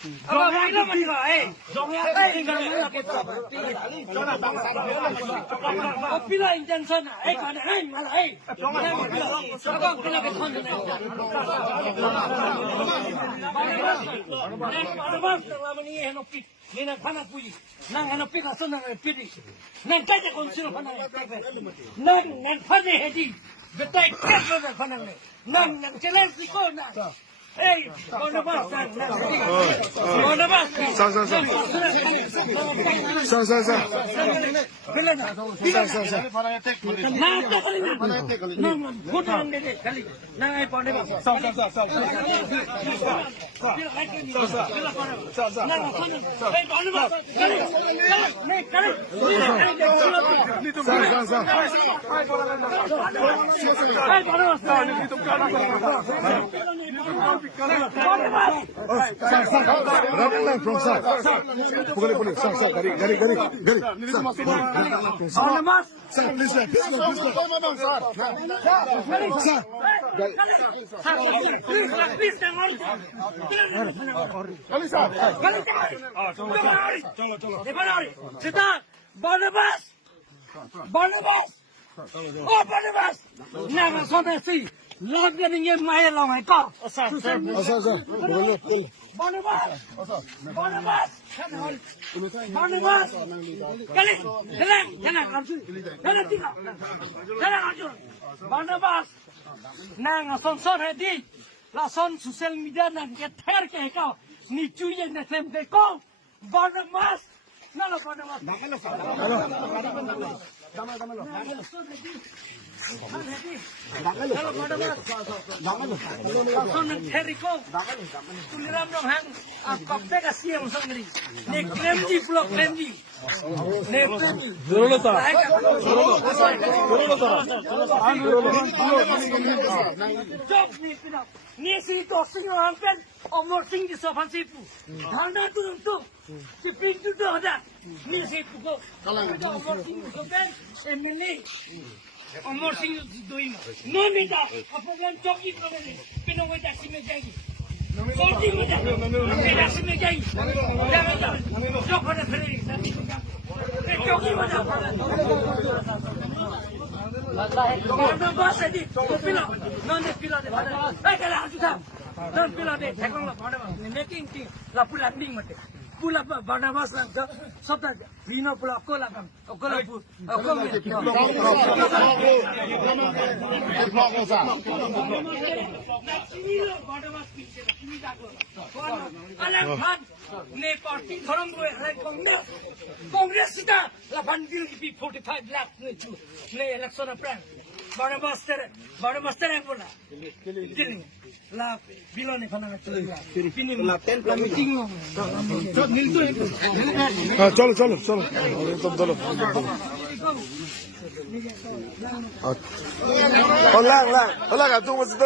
Pila intention pada malah Nina pana puji, nang ano pika so nang pidi, nang kaya konsino pana nang pana hedi, betai kaya na pana nang challenge ko na. Hey, kona ba sa kona ba sa nang son hedi la son social media nang ke ther ke ka ni chuye na klem ke ko Barnabas na lo Barnabas Omor sing doing no minta apa yang joki problem pino ko taxi me jai joki me jai taxi me jai jangan jok pada free joki me jai mana bahasa di pila non de pila de kalau ajuda non pila de thekong la bada making ti la pula landing mate pula Barnabas lang sabta vino pula ko lang ko ne party धर्म को कांग्रेस Sita la bandil की 45 लाख ने chu ने election plan Barnabas tere bola la bilone khana pini la 10 plan meeting चलो चलो चलो चलो hola tú what's up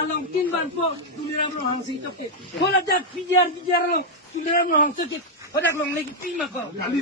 along tin ban po tuliram lo hang sing toke kola jak pijar lo tuliram lo hang toke odak long lagi pima ko kali